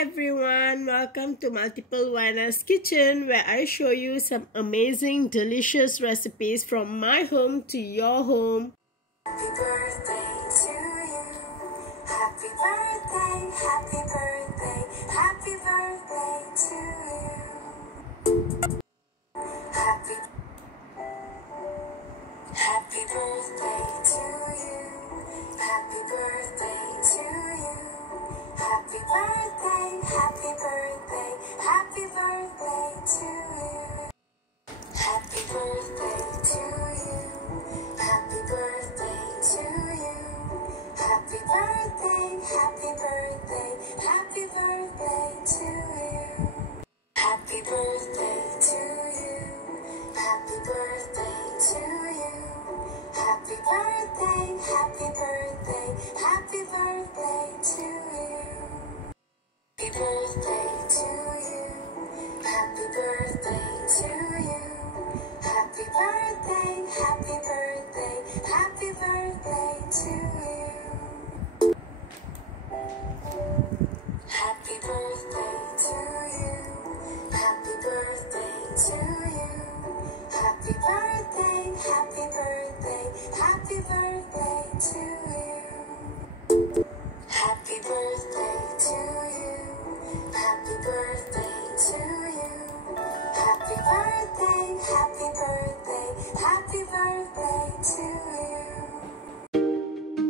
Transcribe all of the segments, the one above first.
everyone, welcome to Multiplewarnas kitchen, where I show you some amazing delicious recipes from my home to your home. Happy birthday to you. Happy birthday, happy birthday, happy birthday to you. Happy birthday to you. Happy birthday to you. Happy birthday, happy birthday, happy birthday to you. Happy birthday to you. Happy birthday to you. Happy birthday, happy birthday, happy birthday to you. Happy birthday to you. Happy birthday to you. Happy birthday, happy birthday, happy birthday to you. Happy birthday to you. Happy birthday to you. Happy birthday, happy birthday, happy birthday to you. Happy birthday to you. Happy birthday to you. Happy birthday, happy birthday, happy birthday to you. Happy birthday to you. Happy birthday to you. Happy birthday, happy birthday, happy birthday to you.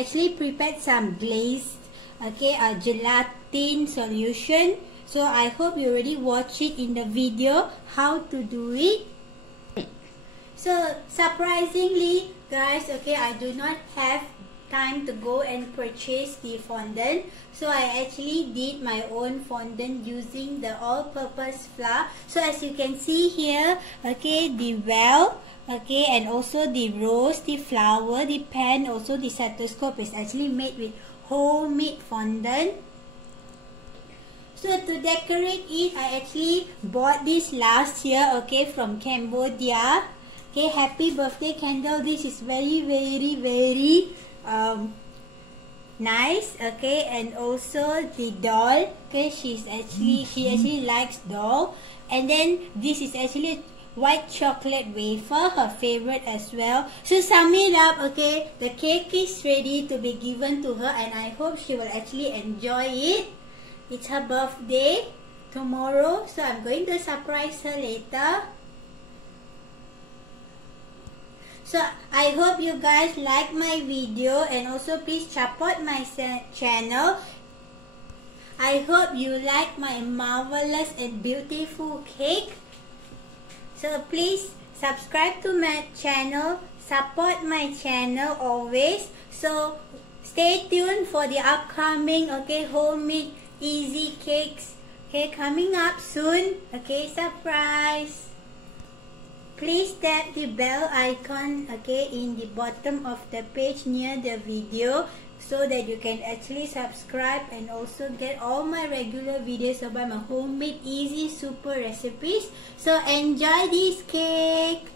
I actually prepared some glazed, gelatin solution. So I hope you already watched it in the video how to do it. So surprisingly guys, I do not have time to go and purchase the fondant, so I actually did my own fondant using the all-purpose flour. So as you can see here, the well, and also the rose, the flower, the pan, also the stethoscope is actually made with homemade fondant. So to decorate it, I actually bought this last year, from Cambodia. Happy birthday candle. This is very nice. And also the doll. She actually likes doll. And then this is actually white chocolate wafer, her favorite as well. So sum it up, the cake is ready to be given to her, and I hope she will actually enjoy it. It's her birthday tomorrow, so I'm going to surprise her later. So I hope you guys like my video, and also please support my channel. I hope you like my marvelous and beautiful cake. So please subscribe to my channel, support my channel always. So stay tuned for the upcoming homemade easy cakes coming up soon. Surprise. Please tap the bell icon in the bottom of the page near the video, so that you can actually subscribe and also get all my regular videos about my homemade easy super recipes. So enjoy this cake.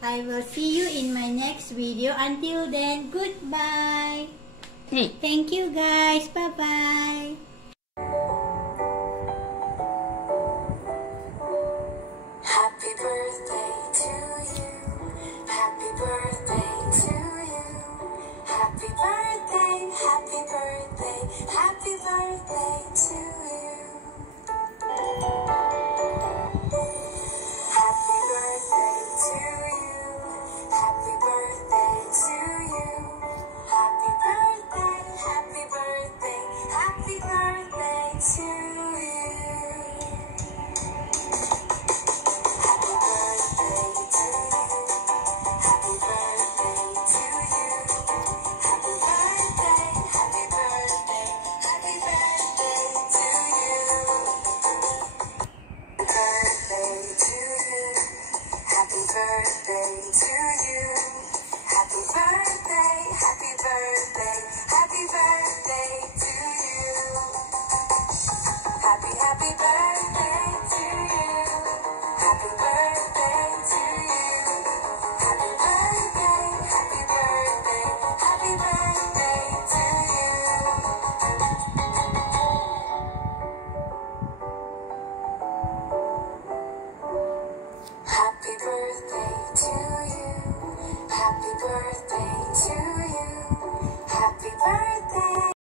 I will see you in my next video. Until then, goodbye. Thank you guys. Bye bye. Happy birthday to you. Happy birthday to you. Happy birthday, happy birthday, happy birthday to you. Happy birthday to you. Happy birthday to you. Happy birthday, happy birthday, happy birthday to you. Happy birthday to you. Happy birthday.